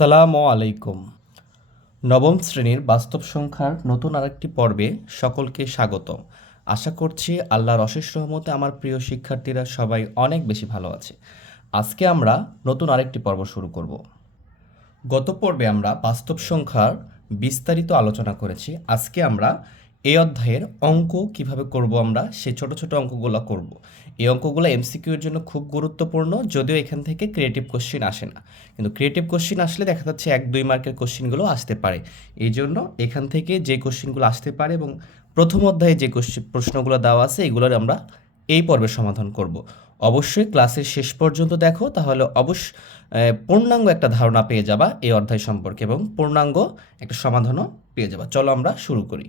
আসসালামু আলাইকুম। নবম শ্রেণির বাস্তব সংখ্যার নতুন আরেকটি পর্বে সকলকে স্বাগত। আশা করছি আল্লাহর অশেষ রহমতে আমার প্রিয় শিক্ষার্থীরা সবাই অনেক বেশি ভালো আছে। আজকে আমরা নতুন আরেকটি পর্ব শুরু করব। গত পর্বে আমরা বাস্তব সংখ্যার বিস্তারিত আলোচনা করেছি। আজকে আমরা এই অধ্যায়ের অঙ্ক কীভাবে করব আমরা? সে ছোট ছোট অঙ্কগুলো করব। এই অঙ্কগুলো এমসিকিউ এর জন্য খুব গুরুত্বপূর্ণ, যদিও এখান থেকে ক্রিয়েটিভ কোশ্চিন আসে না। কিন্তু ক্রিয়েটিভ কোশ্চিন আসলে দেখা যাচ্ছে এক দুই মার্কের কোশ্চিনগুলো আসতে পারে। এই জন্য এখান থেকে যে কোশ্চিনগুলো আসতে পারে এবং প্রথম অধ্যায়ে যে কোশ্চিন প্রশ্নগুলো দেওয়া আছে, এগুলোর আমরা এই পর্বে সমাধান করব। অবশ্যই ক্লাসের শেষ পর্যন্ত দেখো, তাহলে অবশ্য পূর্ণাঙ্গ একটা ধারণা পেয়ে যাবা এই অধ্যায় সম্পর্কে এবং পূর্ণাঙ্গ একটা সমাধানও পেয়ে যাবা। চলো আমরা শুরু করি।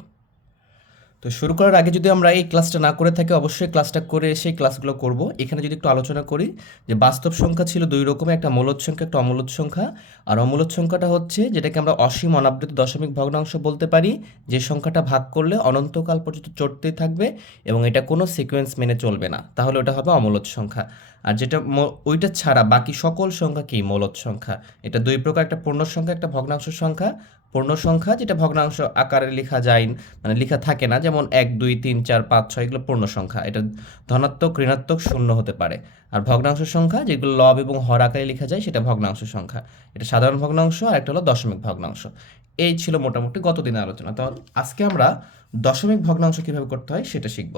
তো শুরু করার আগে যদি আমরা এই ক্লাসটা না করে থাকি, অবশ্যই ক্লাসটা করে এসে এই ক্লাসগুলো করব। এখানে যদি একটু আলোচনা করি, যে বাস্তব সংখ্যা ছিল দুই রকমের, একটা মূলদ সংখ্যা, একটা অমূলদ সংখ্যা। আর অমূলদ সংখ্যাটা হচ্ছে যেটাকে আমরা অসীম অনাবৃত দশমিক ভগ্নাংশ বলতে পারি, যে সংখ্যাটা ভাগ করলে অনন্তকাল পর্যন্ত চড়তেই থাকবে এবং এটা কোনো সিকোয়েন্স মেনে চলবে না। তাহলে ওটা হবে অমূলদ সংখ্যা। আর যেটা ওইটা ছাড়া বাকি সকল সংখ্যা কি? মূলদ সংখ্যা। এটা দুই প্রকার, একটা পূর্ণ সংখ্যা, একটা ভগ্নাংশ সংখ্যা। পূর্ণ সংখ্যা যেটা ভগ্নাংশ আকারে লেখা যায় মানে লেখা থাকে না, যেমন এক, দুই, তিন, চার, পাঁচ, ছয়, এগুলো পূর্ণ সংখ্যা এটা ধনাত্মক, ঋণাত্মক, শূন্য হতে পারে। আর ভগ্নাংশ সংখ্যা, যেগুলো লব এবং হর আকারে লেখা যায়, সেটা ভগ্নাংশ সংখ্যা। এটা সাধারণ ভগ্নাংশ, আর একটা হলো দশমিক ভগ্নাংশ। এই ছিল মোটামুটি গত দিনের আলোচনা। তো আজকে আমরা দশমিক ভগ্নাংশ কীভাবে করতে হয়, সেটা শিখব।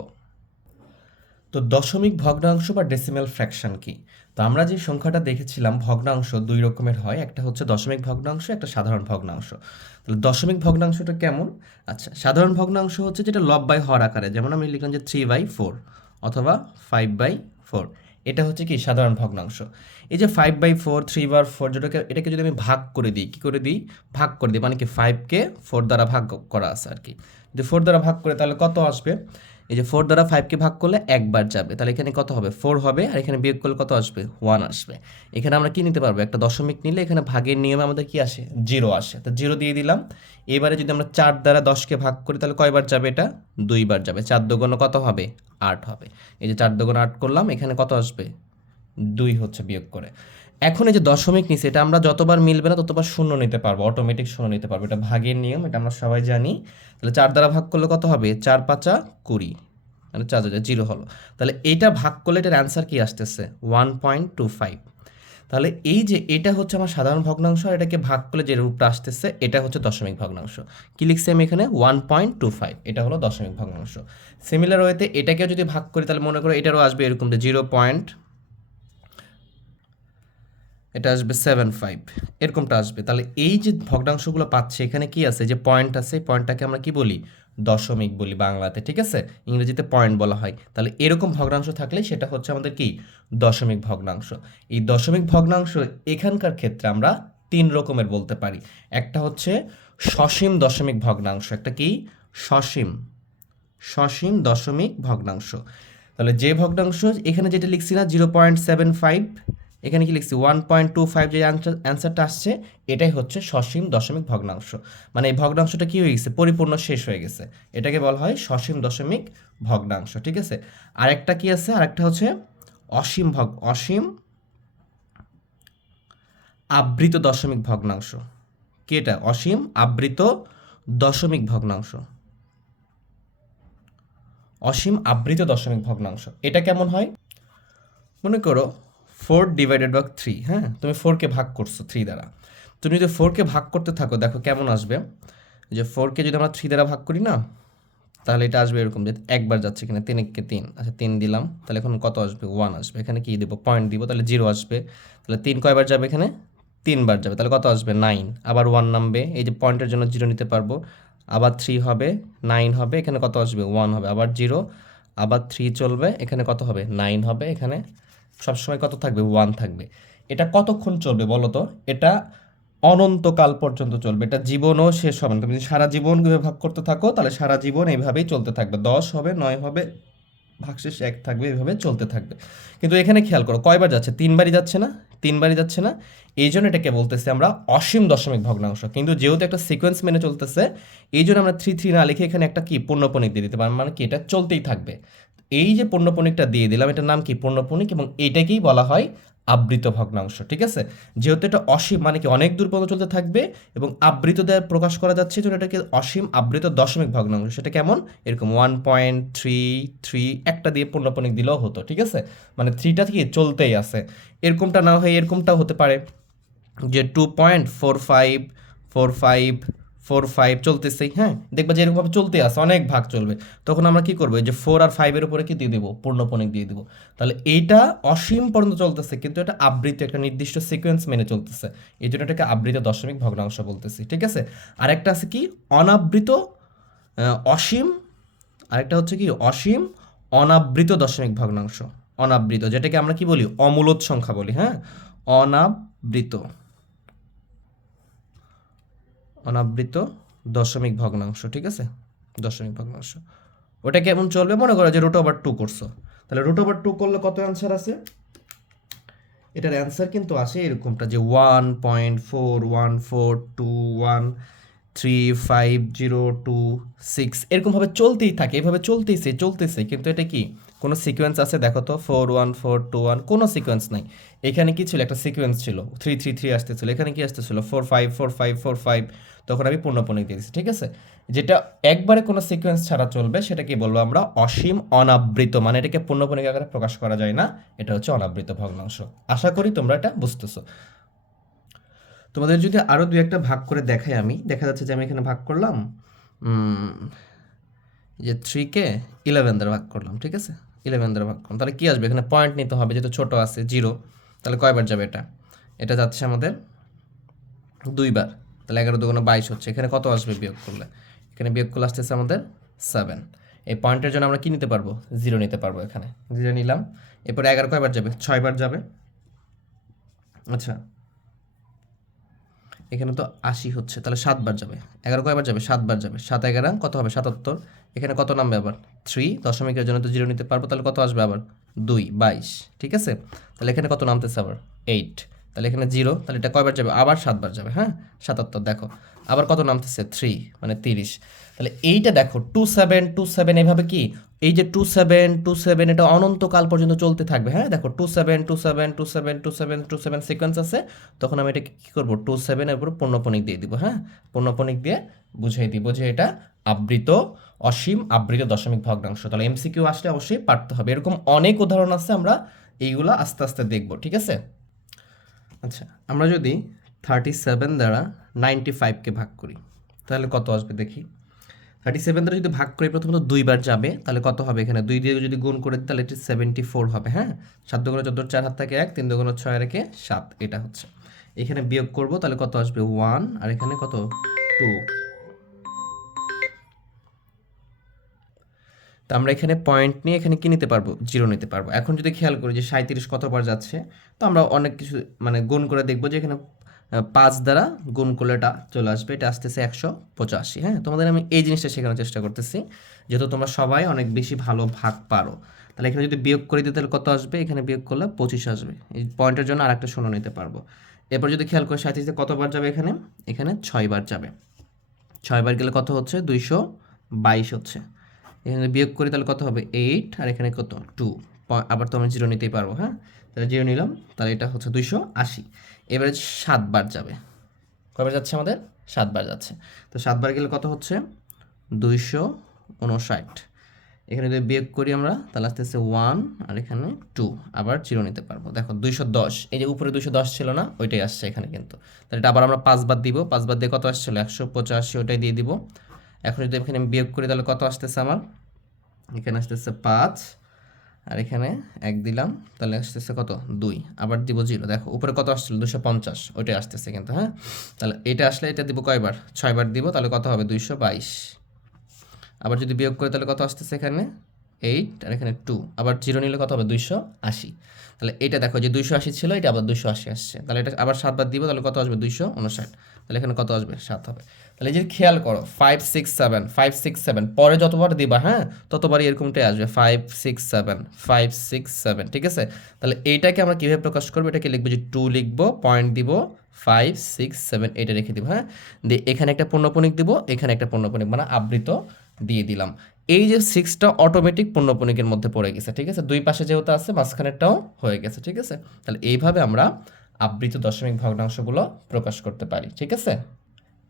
তো দশমিক ভগ্নাংশ বা ডেসিমেল ফ্র্যাকশন কি? তো আমরা যে সংখ্যাটা দেখেছিলাম, ভগ্নাংশ দুই রকমের হয়। একটা হচ্ছে দশমিক ভগ্নাংশ, একটা সাধারণ ভগ্নাংশ। তাহলে দশমিক ভগ্নাংশটা কেমন? আচ্ছা সাধারণ ভগ্নাংশ হচ্ছে যেটা লব বাই হর আকারে। যেমন আমি লিখলাম যে থ্রি বাই ফোর অথবা ফাইভ বাই ফোর এটা হচ্ছে কি? সাধারণ ভগ্নাংশ। এই যে ফাইভ বাই ফোর থ্রি বার ফোর যেটাকে, এটাকে যদি আমি ভাগ করে দিই, কী করে দিই? ভাগ করে দিই মানে কি? ফাইভকে ফোর দ্বারা ভাগ করা আছে আর কি। যদি ফোর দ্বারা ভাগ করে, তাহলে কত আসবে? এই যে ফোর দ্বারা ফাইভকে ভাগ করলে একবার যাবে। তাহলে এখানে কত হবে? ফোর হবে, আর এখানে বিয়োগ করলে কত আসবে? ওয়ান আসবে। এখানে আমরা কি নিতে পারব? একটা দশমিক নিলে এখানে ভাগের নিয়মে আমাদের কি আসে? জিরো আসে। তো জিরো দিয়ে দিলাম। এবারে যদি আমরা চার দ্বারা দশকে ভাগ করি, তাহলে কয়বার যাবে এটা? দুইবার যাবে। চার দোগুণ কত হবে? আট হবে। এই যে চার দোগুণ আট করলাম, এখানে কত আসবে? দুই হচ্ছে বিয়োগ করে। এখন এই যে দশমিক নিচে এটা আমরা যতবার মিলবে না ততবার শূন্য নিতে পারব। অটোমেটিক শূন্য নিতে পারব। এটা ভাগের নিয়ম, এটা আমরা সবাই জানি। তাহলে চার দ্বারা ভাগ করলে কত হবে? চার পাঁচা কুড়ি। মানে চার হাজার জিরো হলো। তাহলে এইটা ভাগ করলে এটার অ্যান্সার কি আসতেছে? ওয়ান পয়েন্ট টু ফাইভ তাহলে এই যে এটা হচ্ছে আমার সাধারণ ভগ্নাংশ, আর এটাকে ভাগ করলে যে রূপটা আসতেছে, এটা হচ্ছে দশমিক ভগ্নাংশ। কি লিখছি আমি এখানে? ওয়ান পয়েন্ট টু ফাইভ এটা হলো দশমিক ভগ্নাংশ। সিমিলার ওয়েতে এটাকেও যদি ভাগ করি, তাহলে মনে করো এটারও আসবে এরকম যে জিরো পয়েন্ট এটা আসবে সেভেন ফাইভ এরকমটা আসবে। তাহলে এই যে ভগ্নাংশগুলো পাচ্ছে, এখানে কি আছে? যে পয়েন্ট আছে পয়েন্টটাকে আমরা কি বলি? দশমিক বলি বাংলাতে, ঠিক আছে? ইংরেজিতে পয়েন্ট বলা হয়। তাহলে এরকম ভগ্নাংশ থাকলে সেটা হচ্ছে আমাদের কি? দশমিক ভগ্নাংশ। এই দশমিক ভগ্নাংশ এখানকার ক্ষেত্রে আমরা তিন রকমের বলতে পারি। একটা হচ্ছে সসীম দশমিক ভগ্নাংশ, একটা কি? সসীম। সসীম দশমিক ভগ্নাংশ। তাহলে যে ভগ্নাংশ, এখানে যেটা লিখছি না জিরো পয়েন্ট সেভেন ফাইভ এখানে কি লিখছি? ওয়ান পয়েন্ট টু ফাইভ যে অ্যান্সারটা আসছে, এটাই হচ্ছে সসীম দশমিক ভগ্নাংশ। মানে এই ভগ্নাংশটা কী হয়ে গেছে? পরিপূর্ণ শেষ হয়ে গেছে। এটাকে বলা হয় সসীম দশমিক ভগ্নাংশ, ঠিক আছে? আরেকটা কি আছে? আরেকটা হচ্ছে অসীম ভগ, অসীম আবৃত দশমিক ভগ্নাংশ। কি এটা? অসীম আবৃত দশমিক ভগ্নাংশ। অসীম আবৃত দশমিক ভগ্নাংশ। এটা কেমন হয়? মনে করো ফোর ডিভাইডেড বাই থ্রি হ্যাঁ? তুমি ফোরকে ভাগ করছ থ্রি দ্বারা। তুমি যদি ফোরকে ভাগ করতে থাকো, দেখো কেমন আসবে? যে ফোরকে যদি আমরা থ্রি দ্বারা ভাগ করি না, তাহলে এটা আসবে এরকম যে একবার যাচ্ছে এখানে তিন একে তিন। আচ্ছা তিন দিলাম, তাহলে এখন কত আসবে? ওয়ান আসবে। এখানে কি দেবো? পয়েন্ট দিব, তাহলে জিরো আসবে। তাহলে তিন কয়বার যাবে এখানে? তিনবার যাবে, তাহলে কত আসবে? নাইন আবার ওয়ান নামবে, এই যে পয়েন্টের জন্য জিরো নিতে পারব। আবার থ্রি হবে নাইন হবে, এখানে কত আসবে? ওয়ান হবে। আবার জিরো আবার থ্রি চলবে, এখানে কত হবে? নাইন হবে, এখানে সবসময় কত থাকবে? ওয়ান থাকবে। এটা কতক্ষণ চলবে বলো তো? এটা অনন্তকাল পর্যন্ত চলবে। এটা জীবনও শেষ হবে না। তুমি যদি সারা জীবন ভাগ করতে থাকো, তাহলে সারা জীবন এইভাবেই চলতে থাকবে। দশ হবে, নয় হবে ভাগশেষ এক থাকবে এইভাবে চলতে থাকবে। কিন্তু এখানে খেয়াল করো, কয়বার যাচ্ছে? তিনবারই যাচ্ছে না? তিনবারই যাচ্ছে না? এই জন্য এটাকে বলতেছি আমরা অসীম দশমিক ভগ্নাংশ। কিন্তু যেহেতু একটা সিকোয়েন্স মেনে চলতেছে, এই জন্য আমরা থ্রি থ্রি না লিখে এখানে একটা কি? পূর্ণপণিক দিয়ে দিতে পারি মানে কি? এটা চলতেই থাকবে। এই যে পূর্ণপণিকটা দিয়ে দিলাম, এটার নাম কি? পূর্ণপণিক এবং এটাকেই বলা হয় আবৃত ভগ্নাংশ, ঠিক আছে? যেহেতু এটা অসীম মানে কি অনেক দূর পর্যন্ত চলতে থাকবে এবং আবৃত দেওয়া প্রকাশ করা যাচ্ছে জন্য এটাকে অসীম আবৃত দশমিক ভগ্নাংশ, সেটা কেমন? এরকম ওয়ান পয়েন্ট থ্রি থ্রি একটা দিয়ে পূর্ণপণিক দিলেও হতো, ঠিক আছে? মানে থ্রিটা থেকে চলতেই আছে। এরকমটা না হয়ে এরকমটাও হতে পারে যে two point four five four five four five চলতেছেই হ্যাঁ? দেখবা যে এরকমভাবে চলতে আসে অনেক ভাগ চলবে। তখন আমরা কি করব যে ফোর আর ফাইভের উপরে কি দিয়ে দেবো? পূর্ণপণিক দিয়ে দেবো। তাহলে এইটা অসীম পর্যন্ত চলতেছে, কিন্তু এটা আবৃত একটা নির্দিষ্ট সিকোয়েন্স মেনে চলতেছে। এই জন্য এটাকে আবৃত দশমিক ভগ্নাংশ বলতেছি, ঠিক আছে? আরেকটা আছে কি? অনাবৃত অসীম, আরেকটা হচ্ছে কি? অসীম, অনাবৃত দশমিক ভগ্নাংশ। অনাবৃত, যেটাকে আমরা কি বলি? অমূলত সংখ্যা বলি হ্যাঁ? অনাবৃত। অনাবৃত দশমিক ভগ্নাংশ, ঠিক আছে? দশমিক ভগ্নাংশ। ওটা কেমন চলবে? মনে করো যে রুট ওভার টু করছ। তাহলে রুট ওভার টু করলে কত অ্যান্সার আছে? এটার অ্যান্সার কিন্তু আসে এরকমটা যে one point four one four two one three five zero two six এরকমভাবে চলতেই থাকে, এভাবে চলতেইছে চলতেছে কিন্তু এটা কি? কোনো সিকোয়েন্স আছে দেখো তো four one four two one কোনো সিকোয়েন্স নাই। এখানে কি ছিল? একটা সিকোয়েন্স ছিল। থ্রি থ্রি থ্রি আসতেছিল। এখানে কি আসতেছিল? Four five four five four five তখন আমি পূর্ণপণিক দিয়ে দিচ্ছি ঠিক আছে? যেটা একবারে কোনো সিকোয়েন্স ছাড়া চলবে সেটা কি বলব আমরা অসীম অনাবৃত মানে এটাকে পূর্ণপণিক আকারে প্রকাশ করা যায় না, এটা হচ্ছে অনাবৃত ভগ্নাংশ। আশা করি তোমরা এটা বুঝতেছো। তোমাদের যদি আরও দুই একটা ভাগ করে দেখাই আমি, দেখা যাচ্ছে যে আমি এখানে ভাগ করলাম যে থ্রিকে ইলেভেন দ্বারা ভাগ করলাম, ঠিক আছে? ইলেভেন দ্বারা ভাগ করলাম তাহলে কী আসবে? এখানে পয়েন্ট নিতে হবে, যেহেতু ছোটো আছে জিরো তাহলে কয়বার যাবে এটা? এটা যাচ্ছে আমাদের দুইবার তাহলে এগারো দুগুণে বাইশ হচ্ছে। এখানে কত আসবে বিয়োগ করলে? এখানে বিয়োগ করলে আসতেছে আমাদের সেভেন এই পয়েন্টের জন্য আমরা কী নিতে পারব? জিরো নিতে পারব এখানে। জিরো নিলাম। এরপরে এগারো কয়বার যাবে? ছয়বার যাবে। আচ্ছা এখানে তো আশি হচ্ছে, তাহলে সাতবার যাবে। এগারো কয়বার যাবে? সাতবার যাবে। সাত এগারো, কত হবে? সাতাত্তর। এখানে কত নামবে আবার? থ্রি দশমিকের জন্য তো জিরো নিতে পারব, তাহলে কত আসবে আবার? দুই, বাইশ, ঠিক আছে? তাহলে এখানে কত নামতেছে আবার? এইট তাহলে এখানে জিরো তাহলে এটা কয়বার যাবে? আবার সাতবার যাবে হ্যাঁ? সাতাত্তর, দেখো। আবার কত নামতেছে? থ্রি মানে তিরিশ। তাহলে এইটা দেখো টু সেভেন টু সেভেন এভাবে কি? এই যে টু সেভেন টু সেভেন এটা অনন্তকাল পর্যন্ত চলতে থাকবে হ্যাঁ? দেখো two seven two seven two seven two seven two seven sequence আছে। তখন আমি এটাকে কী করব? টু সেভেনের উপর পূর্ণপণিক দিয়ে দিব হ্যাঁ? পূর্ণপণিক দিয়ে বুঝিয়ে দিব যে এটা আবৃত অসীম, আবৃত দশমিক ভগ্নাংশ। তাহলে এমসিকিউ আসলে অবশ্যই পারতে হবে। এরকম অনেক উদাহরণ আছে, আমরা এইগুলো আস্তে আস্তে দেখব, ঠিক আছে? আচ্ছা আমরা যদি থার্টি সেভেন দ্বারা নাইনটি ফাইভকে ভাগ করি, তাহলে কত আসবে দেখি? থার্টি সেভেন দ্বারা যদি ভাগ করি, প্রথমত দুইবার যাবে, তাহলে কত হবে এখানে? দুই দিয়ে যদি গুণ করে, তাহলে এটি সেভেন্টি ফোর হবে হ্যাঁ? সাত দুগুণে চোদ্দ, চার হাত থাকে এক, তিন দুগুণে ছয় রেখে সাত, এটা হচ্ছে। এখানে বিয়োগ করব, তাহলে কত আসবে? ওয়ান আর এখানে কত? টু আমরা এখানে পয়েন্ট নিয়ে এখানে কি নিতে পারব? জিরো নিতে পারব। এখন যদি খেয়াল করি যে সাঁত্রিশ কতবার যাচ্ছে, তো আমরা অনেক কিছু মানে গুণ করে দেখব যে এখানে পাঁচ দ্বারা গুণ করলে এটা চলে আসবে। এটা আসতেছে একশো পঁচাশি হ্যাঁ? তোমাদের আমি এই জিনিসটা শেখানোর চেষ্টা করতেছি, যেহেতু তোমরা সবাই অনেক বেশি ভালো ভাগ পারো। তাহলে এখানে যদি বিয়োগ করে দিই, তাহলে কত আসবে? এখানে বিয়োগ করলে পঁচিশ আসবে। এই পয়েন্টের জন্য আরেকটা শূন্য নিতে পারব। এরপর যদি খেয়াল করি সাঁত্রিশে কতবার যাবে এখানে? এখানে ছয়বার যাবে। ছয়বার গেলে কত হচ্ছে? দুইশো বাইশ হচ্ছে। এখানে বিয়োগ করি তাহলে কত হবে? এইট আর এখানে কত? টু আবার তো আমরা জিরো নিতেই পারব হ্যাঁ? তাহলে জিরো নিলাম, তাহলে এটা হচ্ছে দুইশো আশি। এবারে সাতবার যাবে। কয়বার যাচ্ছে আমাদের? সাতবার যাচ্ছে। তো সাতবার গেলে কত হচ্ছে? দুইশো উনষাট। এখানে যদি বিয়োগ করি আমরা, তাহলে আসতেছে ওয়ান আর এখানে টু আবার জিরো নিতে পারব। দেখো, দুইশো দশ। এই যে উপরে দুইশো দশ ছিল না, ওইটাই আসছে এখানে কিন্তু। তাহলে এটা আবার আমরা পাঁচবার দিব। পাঁচবার দিয়ে কত আসছিল? একশো পঁচাশি, ওইটাই দিয়ে দিব। এখন যদি এখানে আমি বিয়োগ করি, তাহলে কত আসতেছে আমার? এখানে আসতেছে পাঁচ। আর এখানে এক দিলাম, তাহলে আসতেছে কত? দুই। আবার দিব জিরো। দেখো, উপরে কত আসছিল? দুশো পঞ্চাশ। ওইটাই আসতেছে কিন্তু হ্যাঁ? তাহলে এটা আসলে এটা দিব কয়বার? ছয়বার দিব, তাহলে কত হবে? দুইশো বাইশ। আবার যদি বিয়োগ করে, তাহলে কত আসতেছে এখানে? এইট আর এখানে টু আবার জিরো নিলে কত হবে? দুইশো আশি। তাহলে এটা দেখো যে দুইশো আশি ছিল, এটা আবার দুইশো আশি আসছে। তাহলে এটা আবার সাত সাতবার দিব, তাহলে কত আসবে? দুইশো উনষাট। তাহলে এখানে কত আসবে? সাত হবে। তাহলে যে খেয়াল করো five six seven five six seven পরে যতবার দিবা হ্যাঁ ততবারই এরকমটাই আসবে। Five six seven five six seven ঠিক আছে? তাহলে এইটাকে আমরা কীভাবে প্রকাশ করব? এটাকে লিখব যে টু লিখব পয়েন্ট দিব ফাইভ সিক্স সেভেন এটা রেখে দিব হ্যাঁ? দিয়ে এখানে একটা পূর্ণপণিক দিব, এখানে একটা পূর্ণপণিক মানে আবৃত দিয়ে দিলাম। এই যে সিক্সটা অটোমেটিক পূর্ণপণিকের মধ্যে পড়ে গেছে, ঠিক আছে? দুই পাশে যেহেতু আছে, মাঝখানেরটাও হয়ে গেছে, ঠিক আছে? তাহলে এইভাবে আমরা আবৃত দশমিক ভগ্নাংশগুলো প্রকাশ করতে পারি, ঠিক আছে?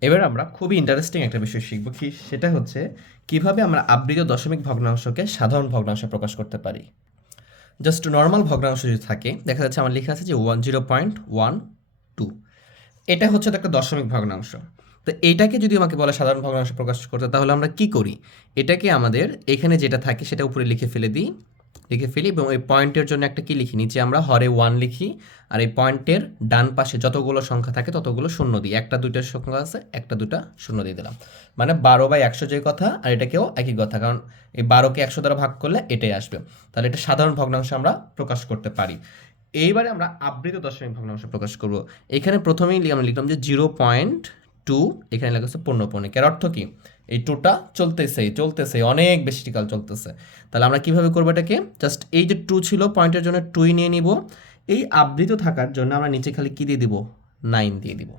এবার আমরা খুবই ইন্টারেস্টিং একটা বিষয় শিখব কি? সেটা হচ্ছে কীভাবে আমরা আবৃত দশমিক ভগ্নাংশকে সাধারণ ভগ্নাংশে প্রকাশ করতে পারি। জাস্ট নর্মাল ভগ্নাংশ যদি থাকে, দেখা যাচ্ছে আমার লেখা আছে যে one zero point one two এটা হচ্ছে একটা দশমিক ভগ্নাংশ। তো এটাকে যদি আমাকে বলে সাধারণ ভগ্নাংশ প্রকাশ করতে, তাহলে আমরা কি করি? এটাকে আমাদের এখানে যেটা থাকে সেটা উপরে লিখে ফেলে দিই। লিখে ফেলি এবং এই পয়েন্টের জন্য একটা কি লিখি? নিচে আমরা হরে ওয়ান লিখি আর এই পয়েন্টের ডান পাশে যতগুলো সংখ্যা থাকে ততগুলো শূন্য দিই। একটা দুইটা সংখ্যা আছে, একটা দুটা শূন্য দিয়ে দিলাম। মানে বারো বাই একশো যে কথা আর এটাকেও একই কথা, কারণ এই বারোকে একশো দ্বারা ভাগ করলে এটাই আসবে। তাহলে এটা সাধারণ ভগ্নাংশ আমরা প্রকাশ করতে পারি। এইবারে আমরা আবৃত দশমিক ভগ্নাংশ প্রকাশ করব। এখানে প্রথমেই আমরা লিখলাম যে জিরো পয়েন্ট টু এখানে লেখা হচ্ছে পূর্ণপণিক। এর অর্থ কি? এই টুটা চলতেছেই চলতেছে অনেক বেশি কাল চলতেছে। তাহলে আমরা কীভাবে করব এটাকে? জাস্ট এই যে টু ছিল পয়েন্টের জন্য টুই নিয়ে নিব। এই আবৃত থাকার জন্য আমরা নিচে খালি কি দিয়ে দিব? নাইন দিয়ে দিব।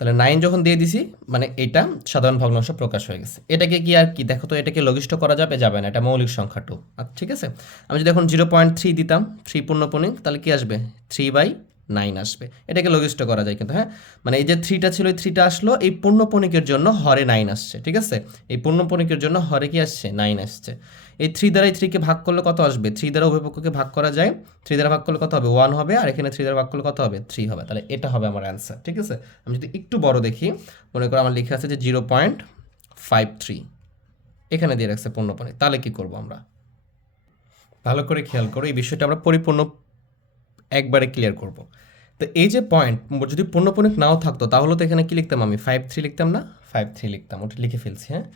তাহলে নাইন যখন দিয়ে দিছি মানে এটা সাধারণ ভগ্নাংশ প্রকাশ হয়ে গেছে। এটাকে কি আর কি? দেখো তো, এটাকে লঘিষ্ঠ করা যাবে? যাবে না, এটা মৌলিক সংখ্যা টু আচ্ছা ঠিক আছে? আমি যদি এখন জিরো পয়েন্ট থ্রি দিতাম থ্রি পূর্ণপণিক, তাহলে কি আসবে? থ্রি বাই নাইন আসবে। এটাকে লঘিষ্ঠ করা যায় কিন্তু হ্যাঁ? মানে এই যে থ্রিটা ছিল, এই থ্রিটা আসলো, এই পূর্ণপণিকের জন্য হরে নাইন আসছে, ঠিক আছে? এই পূর্ণপণিকের জন্য হরে কি আসছে? নাইন আসছে। এই থ্রি দ্বারা এই থ্রিকে ভাগ করলে কত আসবে? থ্রি দ্বারা উভয় পক্ষকে ভাগ করা যায়। থ্রি দ্বারা ভাগ করলে কত হবে? ওয়ান হবে, আর এখানে থ্রি দ্বারা ভাগ করলে কত হবে? থ্রি হবে। তাহলে এটা হবে আমার অ্যান্সার ঠিক আছে? আমি যদি একটু বড় দেখি, মনে করো আমার লেখা আছে যে জিরো পয়েন্ট ফাইভ থ্রি এখানে দিয়ে রাখছে পূর্ণপণিক তাহলে কি করব আমরা? ভালো করে খেয়াল করো, এই বিষয়টা আমরা পরিপূর্ণ একবারে ক্লিয়ার করব। তো এই যে পয়েন্ট যদি পূর্ণপণিক নাও থাকতো, তাহলে তো এখানে কি লিখতাম আমি? ফাইভ থ্রি লিখতাম না? ফাইভ থ্রি লিখতাম, ওটা লিখে ফেলছি হ্যাঁ?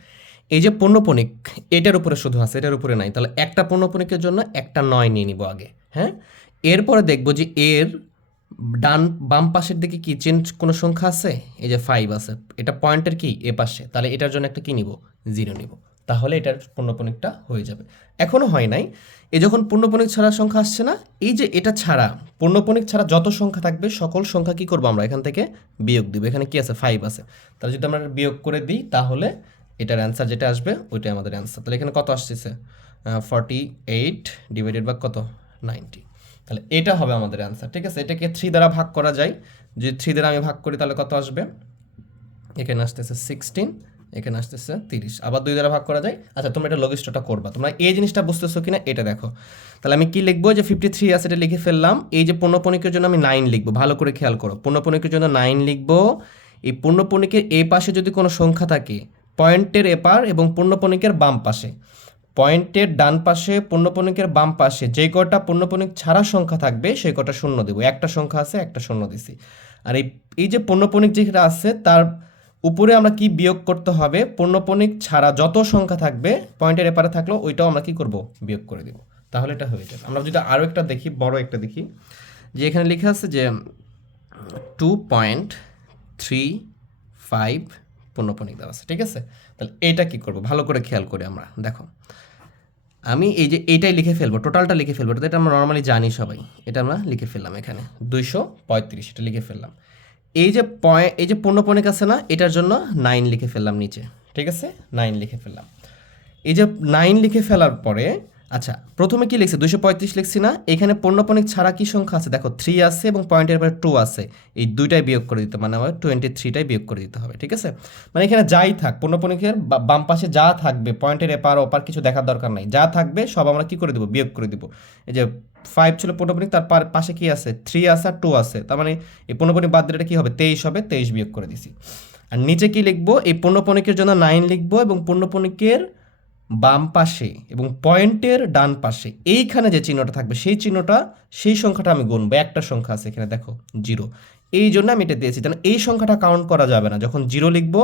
এই যে পূর্ণপণিক, এটার উপরে শুধু আছে, এটার উপরে নাই। তাহলে একটা পূর্ণপণিকের জন্য একটা নয় নিয়ে নিব আগে হ্যাঁ? এরপরে দেখব যে এর ডান, বাম পাশের দিকে কি চেঞ্জ কোনো সংখ্যা আছে? এই যে ফাইভ আছে, এটা পয়েন্টের কি? এ পাশে। তাহলে এটার জন্য একটা কি নিব? জিরো নিব। তাহলে এটার পূর্ণপণিকটা হয়ে যাবে। এখনও হয় নাই। এই যখন পূর্ণপণিক ছাড়া সংখ্যা আসছে না, এই যে এটা ছাড়া, পূর্ণপণিক ছাড়া যত সংখ্যা থাকবে, সকল সংখ্যা কি করব আমরা? এখান থেকে বিয়োগ দিব। এখানে কি আছে? ফাইভ আছে। তাহলে যদি আমরা বিয়োগ করে দিই, তাহলে এটার অ্যান্সার যেটা আসবে, ওইটাই আমাদের অ্যান্সার তাহলে এখানে কত আসতেছে? ফর্টি এইট ডিভাইডেড বাই কত? নাইনটি তাহলে এটা হবে আমাদের অ্যান্সার ঠিক আছে? এটাকে থ্রি দ্বারা ভাগ করা যায়। যদি থ্রি দ্বারা আমি ভাগ করি, তাহলে কত আসবে? এখানে আসতেছে সিক্সটিন এখানে আসতেছে তিরিশ। আবার দুই দ্বারা ভাগ করা যায়? আচ্ছা তোমরা এটা লঘিষ্ঠটা করবা। তোমরা এই জিনিসটা বুঝতেছো কিনা এটা দেখো। তাহলে আমি কি লিখব? যে ফিফটি থ্রি আছে, এটা লিখে ফেললাম। এই যে পূর্ণপণিকের জন্য আমি নাইন লিখব। ভালো করে খেয়াল করো। পূর্ণপণিকের জন্য নাইন লিখব। এই পূর্ণপণিকের এ পাশে যদি কোনো সংখ্যা থাকে, পয়েন্টের এপার এবং পূর্ণপণিকের বাম পাশে, পয়েন্টের ডান পাশে, পূর্ণপণিকের বাম পাশে, যে কটা পূর্ণপণিক ছাড়া সংখ্যা থাকবে, সেই কটা শূন্য দেবো। একটা সংখ্যা আছে, একটা শূন্য দিছি। আর এই এই যে পূর্ণপণিক যেটা আছে, তার উপরে আমরা কি বিয়োগ করতে হবে? পূর্ণপণিক ছাড়া যত সংখ্যা থাকবে, পয়েন্টের এপারে থাকলেও ওইটাও আমরা কি করব? বিয়োগ করে দেব। তাহলে এটা হয়ে যাবে। আমরা যদি আরও একটা দেখি, বড় একটা দেখি, যে এখানে লেখা আছে যে টু পয়েন্ট থ্রি ফাইভ পূর্ণপণিক দেওয়া আছে। ঠিক আছে? তাহলে এইটা কি করব? ভালো করে খেয়াল করি আমরা। দেখো, আমি এই যে এইটাই লিখে ফেলব টোটালটা লিখে ফেলব, এটা আমরা নর্মালি জানি সবাই। এটা আমরা লিখে ফেললাম এখানে। দুইশো পঁয়ত্রিশ, এটা লিখে ফেললাম। এই যে পয়েন্ট এই যে পূর্ণপণিক আছে না, এটার জন্য নাইন লিখে ফেললাম নিচে। ঠিক আছে? নাইন লিখে ফেললাম। এই যে নাইন লিখে ফেলার পরে আচ্ছা প্রথমে কি লিখছে? দুশো পঁয়ত্রিশ লিখছি না। এখানে পূর্ণপণিক ছাড়া কি সংখ্যা আছে? দেখো থ্রি আছে এবং পয়েন্টের পরে টু আছে। এই দুইটাই বিয়োগ করে দিতে মানে আমার টোয়েন্টি থ্রিটাই বিয়োগ করে দিতে হবে, ঠিক আছে? মানে এখানে যাই থাক পূর্ণপণিকের বা- বাম পাশে যা থাকবে পয়েন্টের এপার ওপার কিছু দেখার দরকার নাই। যা থাকবে, সব আমরা কি করে দিব? বিয়োগ করে দিব। এই যে ফাইভ ছিল পূর্ণপণিক তার পাশে কি আছে? থ্রি আছে আর টু আছে। তার মানে এই পূর্ণপণিক বাদ দিলে কি হবে? তেইশ হবে, তেইশ বিয়োগ করে দিছি। আর নিচে কি লিখব? এই পূর্ণপণিকের জন্য নাইন লিখব এবং পূর্ণপণিকের বাম পাশে এবং পয়েন্টের ডান পাশে, এইখানে যে চিহ্নটা থাকবে, সেই চিহ্নটা, সেই সংখ্যাটা আমি গুনবো। একটা সংখ্যা আছে এখানে, দেখো, জিরো। এই জন্য আমি এটা দিয়েছি কারণ এই সংখ্যাটা কাউন্ট করা যাবে না। যখন জিরো লিখব,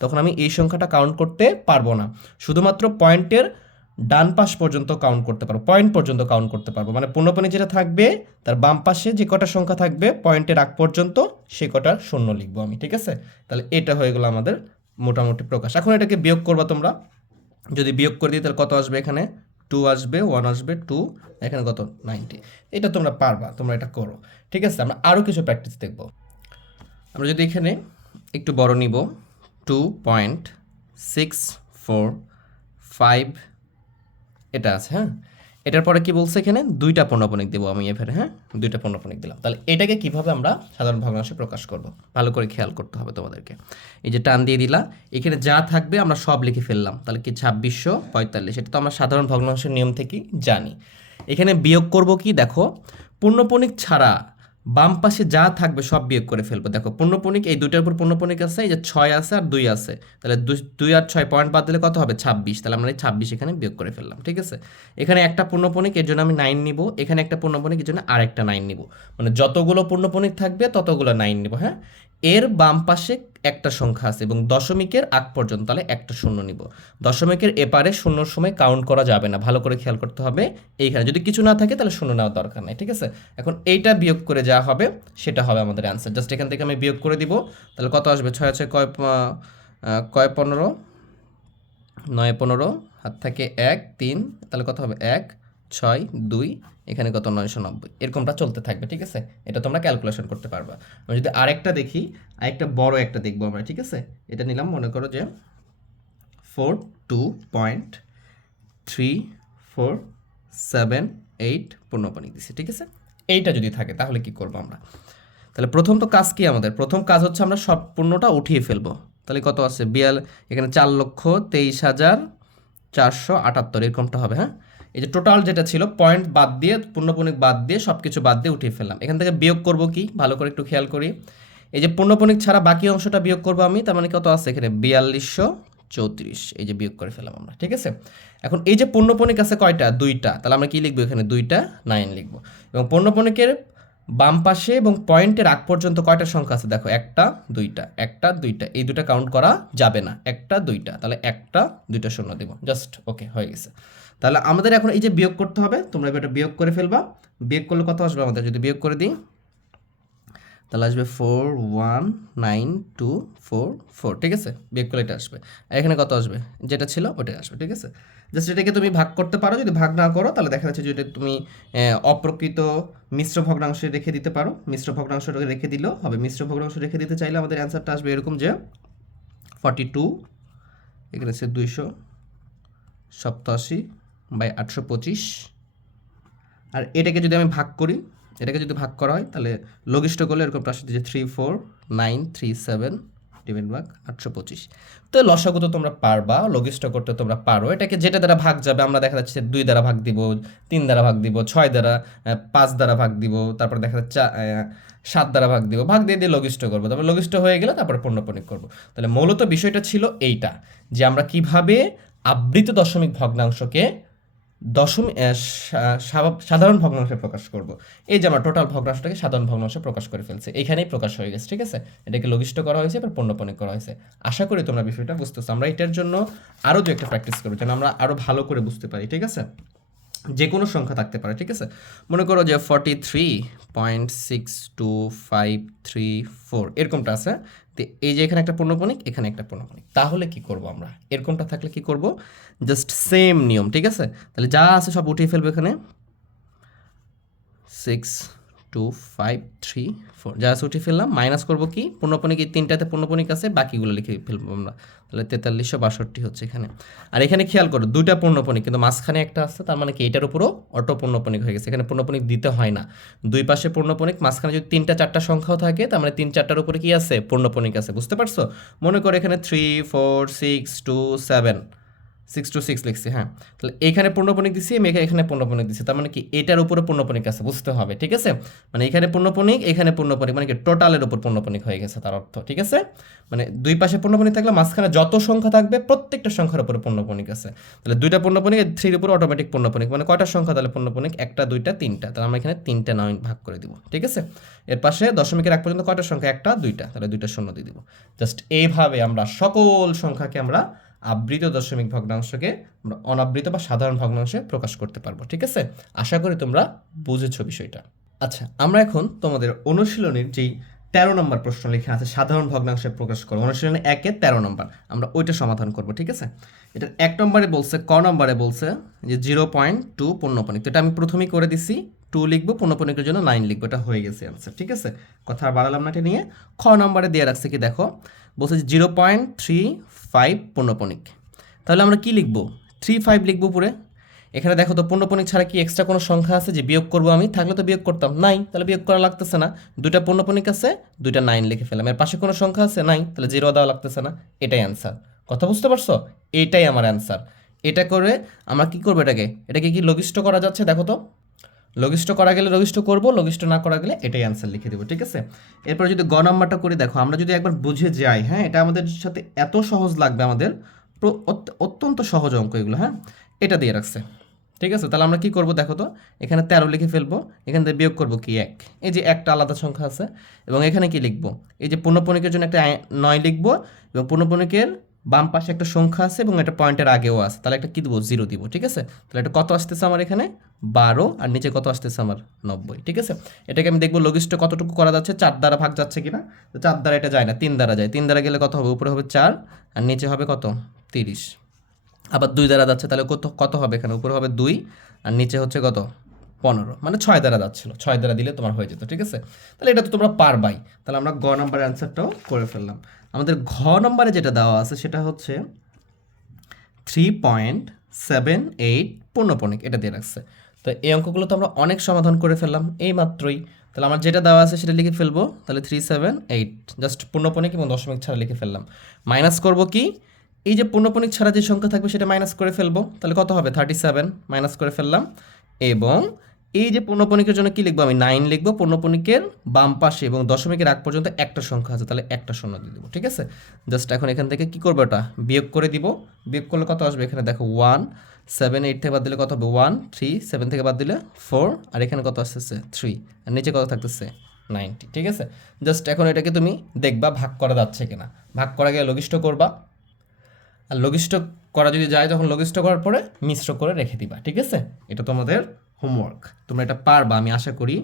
তখন আমি এই সংখ্যাটা কাউন্ট করতে পারব না। শুধুমাত্র পয়েন্টের ডান পাশ পর্যন্ত কাউন্ট করতে পারব পয়েন্ট পর্যন্ত কাউন্ট করতে পারব। মানে পূর্ণপণে যেটা থাকবে, তার বাম পাশে যে কটা সংখ্যা থাকবে, পয়েন্টের আগ পর্যন্ত, সে কটা শূন্য লিখব আমি, ঠিক আছে? তাহলে এটা হয়ে গেলো আমাদের মোটামুটি প্রকাশ। এখন এটাকে বিয়োগ করবা তোমরা। যদি বিয়োগ করে দিই, তাহলে কত আসবে এখানে? টু আসবে ওয়ান আসবে টু এখানে কত? নাইনটি এটা তোমরা পারবা, তোমরা এটা করো। ঠিক আছে? আমরা আরও কিছু প্র্যাকটিস দেখব। আমরা যদি এখানে একটু বড় নিব two point six four five এটা আছে হ্যাঁ? এটার পরে কি বলছে এখানে? দুইটা পণ্যপণিক দেবো আমি এভাবে হ্যাঁ? দুইটা পণ্যপণিক দিলাম। তাহলে এটাকে কীভাবে আমরা সাধারণ ভগ্নাংশে প্রকাশ করব? ভালো করে খেয়াল করতে হবে তোমাদেরকে। এই যে টান দিয়ে দিলা, এখানে যা থাকবে আমরা সব লিখে ফেললাম। তাহলে কি ছাব্বিশশো পঁয়তাল্লিশ? এটা তো আমরা সাধারণ ভগ্নাংশের নিয়ম থেকেই জানি। এখানে বিয়োগ করব কি? দেখো পূর্ণপণিক ছাড়া বাম পাশে যা থাকবে সব বিয়োগ করে ফেলব। দেখো, পূর্ণপণিক, এই দুইটার উপর পূর্ণপণিক আছে, এই যে ছয় আছে আর দুই আছে। তাহলে দুই- আর ছয়, পয়েন্ট বাদ দিলে কত হবে? ছাব্বিশ। তাহলে আমরা এই ছাব্বিশ এখানে বিয়োগ করে ফেললাম, ঠিক আছে? এখানে একটা পূর্ণপণিক, এর জন্য আমি নাইন নিব। এখানে একটা পূর্ণপণিক, এর জন্য আর একটা নাইন নিব। মানে যতগুলো পূর্ণপণিক থাকবে, ততগুলো নাইন নিব হ্যাঁ? এর বাম পাশে একটা সংখ্যা আছে এবং দশমিকের আগ পর্যন্ত তাহলে একটা শূন্য নিব। দশমিকের এপারে শূন্যর সময় কাউন্ট করা যাবে না। ভালো করে খেয়াল করতে হবে এইখানে। যদি কিছু না থাকে তাহলে শূন্য নেওয়ার দরকার নেই, ঠিক আছে? এখন এইটা বিয়োগ করে যা হবে সেটা হবে আমাদের অ্যান্সার জাস্ট এখান থেকে আমি বিয়োগ করে দিব। তাহলে কত আসবে? ছয় ছয়, কয় কয়, পনেরো? নয়, পনেরো, হাত থেকে এক, তিন, তাহলে কত হবে? এক, ছয়, দুই এখানে কত নয়শো নব্বই। এরকমটা চলতে থাকবে, ঠিক আছে? এটা তোমরা ক্যালকুলেশন করতে পারবা। আমি যদি আরেকটা দেখি, আরেকটা বড় একটা দেখব আমরা, ঠিক আছে? এটা নিলাম, মনে করো যে four two point three four seven eight পূর্ণপণিক দিছি, ঠিক আছে? এইটা যদি থাকে, তাহলে কি করব আমরা? তাহলে প্রথম তো কাজ কি আমাদের? প্রথম কাজ হচ্ছে আমরা সব পূর্ণটা উঠিয়ে ফেলব। তাহলে কত আছে? বিয়াল, এখানে চার লক্ষ তেইশ হাজার চারশো আটাত্তর, এরকমটা হবে হ্যাঁ? এই যে টোটাল যেটা ছিল পয়েন্ট বাদ দিয়ে, পূর্ণপণিক বাদ দিয়ে সব কিছু বাদ দিয়ে উঠিয়ে ফেললাম। এখান থেকে বিয়োগ করব কি? ভালো করে একটু খেয়াল করি। এই যে পূর্ণপণিক ছাড়া বাকি অংশটা বিয়োগ করব আমি, তার মানে কত আছে এখানে? বিয়াল্লিশশো চৌত্রিশ। এই যে বিয়োগ করে ফেলাম আমরা, ঠিক আছে? এখন এই যে পূর্ণপণিক আছে কয়টা? দুইটা। তাহলে আমরা কি লিখব এখানে? দুইটা নাইন লিখব। এবং পূর্ণপণিকের বাম পাশে এবং পয়েন্টের আগ পর্যন্ত কয়টা সংখ্যা আছে? দেখো, একটা, দুইটা একটা, দুইটা। এই দুটা কাউন্ট করা যাবে না। একটা, দুইটা। তাহলে একটা, দুইটা শূন্য দেবো। জাস্ট ওকে হয়ে গেছে। তাহলে আমাদের এখন এই যে বিয়োগ করতে হবে, তোমরা এটা বিয়োগ করে ফেলবা। বিয়োগ করলে কত আসবে আমাদের? যদি বিয়োগ করে দিই, তাহলে আসবে four one nine two four four ঠিক আছে? বিয়োগ করলে এটা আসবে। আর এখানে কত আসবে? যেটা ছিল ওটাই আসবে, ঠিক আছে? জাস্ট এটাকে তুমি ভাগ করতে পারো, যদি ভাগ না করো, তাহলে দেখা যাচ্ছে যদি তুমি অপ্রকৃত মিশ্র ভগ্নাংশে রেখে দিতে পারো। মিশ্র ভগ্নাংশটাকে রেখে দিলেও হবে। মিশ্র ভগ্নাংশ রেখে দিতে চাইলে আমাদের অ্যান্সারটা আসবে এরকম যে ফর্টি টু এখানে আছে দুইশো সপ্তাশি বাই আটশো পঁচিশ। আর এটাকে যদি আমি ভাগ করি, এটাকে যদি ভাগ করা হয়, তাহলে লঘিষ্ঠ করলে এরকম আসছে যে three four nine three seven divide ভাগ আটশো পঁচিশ। তো লসাগু তোমরা পারবা, লঘিষ্ঠ করতে তোমরা পারো। এটাকে যেটা দ্বারা ভাগ যাবে, আমরা দেখা যাচ্ছে দুই দ্বারা ভাগ দিব, তিন দ্বারা ভাগ দিব, ছয় দ্বারা পাঁচ দ্বারা ভাগ দিব, তারপর দেখা যাচ্ছে সাত দ্বারা ভাগ দিব, ভাগ দিয়ে দিয়ে লঘিষ্ঠ করব। তারপর লঘিষ্ঠ হয়ে গেলে তারপর পণ্যপণিক করব। তাহলে মূলত বিষয়টা ছিল এইটা, যে আমরা কীভাবে আবৃত দশমিক ভগ্নাংশকে সা- সাধারণ ভগ্নাংশে প্রকাশ করব। এই যে আমরা টোটাল ভগ্নাংশটাকে সাধারণ ভগ্নাংশে প্রকাশ করে ফেলছে, এখানেই প্রকাশ হয়ে গেছে, ঠিক আছে? এটাকে লঘিষ্ঠ করা হয়েছে, এবার পণ্যপণিক করা হয়েছে। আশা করি তোমরা বিষয়টা বুঝতেছো। আমরা এটার জন্য আরও দু একটা প্র্যাকটিস করব, যেন আমরা আরও ভালো করে বুঝতে পারি, ঠিক আছে? যে কোনো সংখ্যা থাকতে পারে, ঠিক আছে? মনে করো যে forty three point six two five three four এরকমটা আছে, তো এই যে এখানে একটা পূর্ণপণিক এখানে একটা পূর্ণপণিক তাহলে কি করব আমরা? এরকমটা থাকলে কি করব? জাস্ট সেম নিয়ম, ঠিক আছে? তাহলে যা আছে সব উঠিয়ে ফেলবে এখানে। Six two five three four যা উঠিয়ে ফেললাম। মাইনাস করব কি? পূর্ণপণিক এই তিনটাতে পূর্ণপণিক আছে, বাকিগুলো লিখে ফেলব আমরা। তাহলে তেতাল্লিশশো বাষট্টি হচ্ছে এখানে। আর এখানে খেয়াল করো, দুইটা পূর্ণপণিক, কিন্তু মাঝখানে একটা আছে, তার মানে কি? এটার উপরও অটো পূর্ণপণিক হয়ে গেছে। এখানে পূর্ণপণিক দিতে হয় না। দুই পাশে পূর্ণপণিক, মাঝখানে যদি তিনটা চারটা সংখ্যাও থাকে, তার মানে তিন চারটার উপরে কি আছে? পূর্ণপণিক আছে। বুঝতে পারছ? মনে করো এখানে three four six two seven six two six লিখছি হ্যাঁ? তাহলে এখানে পূর্ণপণিক দিছি, আমি এখানে পূর্ণপণিক দিছি। তার মানে কি এটার উপরে পূর্ণপণিক আছে, বুঝতে হবে, ঠিক আছে? মানে এখানে পূর্ণপণিক এখানে পূর্ণপণিক মানে কি টোটালের উপর পূর্ণপণিক হয়ে গেছে তার অর্থ, ঠিক আছে? মানে দুই পাশে পূর্ণপণিক থাকলে মাঝখানে যত সংখ্যা থাকবে, প্রত্যেকটা সংখ্যার উপরে পূর্ণপণিক আছে। তাহলে দুইটা পূর্ণপণিক থ্রির উপর অটোমেটিক পূর্ণপণিক মানে কয়টা সংখ্যা তাহলে পূর্ণপণিক? একটা, দুইটা, তিনটা। তাহলে আমরা এখানে তিনটা নয় ভাগ করে দিব, ঠিক আছে? এর পাশে দশমিকের এক পর্যন্ত কয়টা সংখ্যা? একটা, দুইটা। তাহলে দুইটা শূন্য দিয়ে দিব। জাস্ট এইভাবে আমরা সকল সংখ্যাকে আমরা আবৃত দশমিক ভগ্নাংশকে আমরা অনাবৃত বা সাধারণ ভগ্নাংশে প্রকাশ করতে পারব, ঠিক আছে? আশা করি তোমরা বুঝেছ বিষয়টা। আচ্ছা আমরা এখন তোমাদের অনুশীলনীর যেই তেরো নম্বর প্রশ্ন লেখা আছে, সাধারণ ভগ্নাংশে প্রকাশ করো, অনুশীলনী একে তেরো নম্বর, আমরা ওইটা সমাধান করব, ঠিক আছে? এটা এক নম্বরে বলছে, ক নম্বরে বলছে যে জিরো পয়েন্ট টু তো এটা আমি প্রথমেই করে দিছি। টু লিখব পূর্ণপণিকের জন্য নাইন লিখব, এটা হয়ে গেছে অ্যান্সার ঠিক আছে? কথা বাড়ালাম না এটা নিয়ে। খ নম্বরে দিয়ে রাখছে কি দেখো? বলছে জিরো পয়েন্ট থ্রি ফাইভ পূর্ণপণিক তাহলে আমরা কি লিখব? থ্রি ফাইভ লিখব উপরে। এখানে দেখো তো পূর্ণপণিক ছাড়া কি এক্সট্রা কোনো সংখ্যা আছে যে বিয়োগ করব আমি? থাকলে তো বিয়োগ করতাম। নাই, তাহলে বিয়োগ করা লাগতেছে না। দুইটা পূর্ণপণিক আছে, দুইটা নাইন লিখে ফেলাম এর পাশে কোনো সংখ্যা আছে? নাই, তাহলে জিরো দেওয়া লাগতেছে না। এটাই অ্যান্সার কথা বুঝতে পারছ? এটাই আমার অ্যান্সার এটা করে আমরা কি করব এটাকে? এটাকে কি লঘিষ্ঠ করা যাচ্ছে? দেখো তো। লঘিষ্ঠ করা গেলে লঘিষ্ঠ করব, লঘিষ্ঠ না করা গেলে এটাই অ্যান্সার লিখে দেবো, ঠিক আছে? এরপর যদি গ নাম্বারটা করি, দেখো, আমরা যদি একবার বুঝে যাই হ্যাঁ এটা আমাদের সাথে এত সহজ লাগবে আমাদের অত্যন্ত সহজ অঙ্ক এগুলো হ্যাঁ? এটা দিয়ে রাখছে, ঠিক আছে? তাহলে আমরা কি করব দেখো তো, এখানে তেরো লিখে ফেলব, এখান থেকে বিয়োগ করব কি? এক। এই যে একটা আলাদা সংখ্যা আছে, এবং এখানে কি লিখব? এই যে পূর্ণপণিকের জন্য একটা নয় লিখব, এবং পূর্ণপণিকের বাম পাশে একটা সংখ্যা আছে এবং এটা পয়েন্টের আগেও আছে। তাহলে একটা কি দেবো? জিরো দিব, ঠিক আছে? তাহলে এটা কত আসতেছে আমার এখানে? বারো, আর নিচে কত আসতেছে আমার? নব্বই, ঠিক আছে? এটাকে আমি দেখব লঘিষ্ঠ কতটুকু করা যাচ্ছে, চার দ্বারা ভাগ যাচ্ছে কিনা? তো চার দ্বারা এটা যায় না, তিন দ্বারা যায়। তিন দ্বারা গেলে কত হবে? উপরে হবে চার, আর নিচে হবে কত? তিরিশ। আবার দুই দ্বারা যাচ্ছে, তাহলে কত কত হবে এখানে? উপরে হবে দুই, আর নিচে হচ্ছে কত? পনেরো। মানে ছয় দ্বারা যাচ্ছিল। ছয় দ্বারা দিলে তোমার হয়ে যেত, ঠিক আছে? তাহলে এটা তো তোমরা পারবাই। তাহলে আমরা গ নাম্বার অ্যান্সারটাও করে ফেললাম। আমাদের ঘ নম্বরে যেটা দেওয়া আছে সেটা হচ্ছে থ্রি পয়েন্ট সেভেন এইট পূর্ণপণিক, এটা দিয়ে রাখছে। তো এই অঙ্কগুলো তো আমরা অনেক সমাধান করে ফেললাম এই মাত্রই। তাহলে আমার যেটা দেওয়া আছে সেটা লিখে ফেলব, তাহলে থ্রি সেভেন এইট জাস্ট পূর্ণপণিক এবং দশমিক ছাড়া লিখে ফেললাম। মাইনাস করব কি? এই যে পূর্ণপণিক ছাড়া যে সংখ্যা থাকবে সেটা মাইনাস করে ফেলব, তাহলে কত হবে? থার্টি সেভেন মাইনাস করে ফেললাম। এবং এই যে পূর্ণপণিকের জন্য কি লিখব আমি? নাইন লিখব পূর্ণপণিকের বাম পাশে এবং দশমিকের আগ পর্যন্ত একটা সংখ্যা আছে, তাহলে একটা শূন্য দিয়ে দেবো, ঠিক আছে? জাস্ট এখন এখান থেকে কি করব এটা? বিয়োগ করে দিব। বিয়োগ করলে কত আসবে? এখানে দেখো ওয়ান সেভেন এইট থেকে বাদ দিলে কত হবে? ওয়ান থ্রি সেভেন থেকে বাদ দিলে ফোর আর এখানে কত আসতেছে? থ্রি আর নিচে কত থাকতেছে? নাইনটি ঠিক আছে? জাস্ট এখন এটাকে তুমি দেখবা ভাগ করা যাচ্ছে কিনা। ভাগ করা গেলে লঘিষ্ঠ করবা। আর লঘিষ্ঠ করা যদি যায়, তখন লঘিষ্ঠ করার পরে মিশ্র করে রেখে দিবা, ঠিক আছে? এটা তোমাদের হোমওয়ার্ক। তোমরা এটা পারবা, আমি আশা করি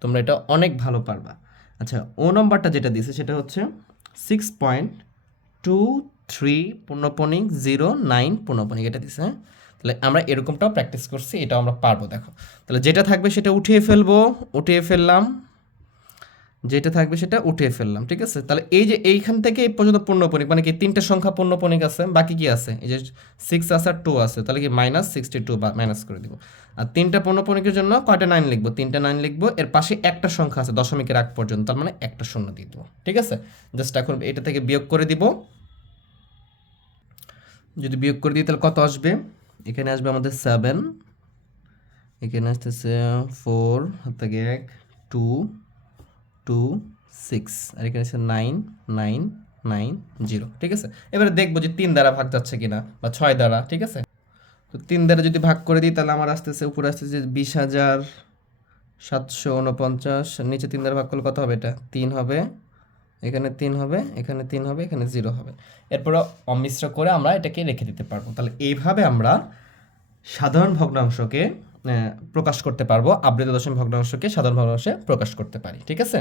তোমরা এটা অনেক ভালো পারবা। আচ্ছা ও নম্বরটা যেটা দিছে সেটা হচ্ছে সিক্স পয়েন্ট টু থ্রি পূর্ণপণিক জিরো নাইন পূর্ণপণিক এটা দিছে হ্যাঁ? তাহলে আমরা এরকমটাও প্র্যাকটিস করছি, এটাও আমরা পারব, দেখো। তাহলে যেটা থাকবে সেটা উঠিয়ে ফেলব, উঠিয়ে ফেললাম। যেটা থাকবে সেটা উঠিয়ে ফেললাম, ঠিক আছে? তাহলে এই যে এইখান থেকে এই পর্যন্ত পূর্ণপণিক মানে কি তিনটে সংখ্যা পূর্ণপণিক আছে, বাকি কি আছে? এই যে সিক্স আছে আর টু আছে, তাহলে কি মাইনাস সিক্সটি টু বা মাইনাস করে দিব। আর তিনটা পূর্ণপণিকের জন্য কয়টা নাইন লিখব? তিনটা নাইন লিখব, এর পাশে একটা সংখ্যা আছে দশমিকের আগ পর্যন্ত, তার মানে একটা শূন্য দিয়ে দেবো, ঠিক আছে? জাস্ট এখন এটা থেকে বিয়োগ করে দিব। যদি বিয়োগ করে দিই, তাহলে কত আসবে? এখানে আসবে আমাদের সেভেন এখানে আসতেছে ফোর হাত থেকে এক টু টু সিক্স আর এখানে আছে নাইন নাইন নাইন, জিরো। ঠিক আছে? এবারে দেখব যে তিন দ্বারা ভাগ যাচ্ছে কিনা বা ছয় দ্বারা, ঠিক আছে? তো তিন দ্বারা যদি ভাগ করে দিই, তাহলে আমার আসতেছে, উপরে আসতেছে বিশ হাজার সাতশো উনপঞ্চাশ নিচে তিন দ্বারা ভাগ করলে কত হবে এটা? তিন হবে, এখানে তিন হবে, এখানে তিন হবে, এখানে জিরো হবে। এরপরে অমিশ্র করে আমরা এটাকে রেখে দিতে পারব। তাহলে এইভাবে আমরা সাধারণ ভগ্নাংশকে প্রকাশ করতে পারব। আবৃত দশমিক ভগ্নাংশকে সাধারণ ভগ্নাংশে প্রকাশ করতে পারি ঠিক আছে?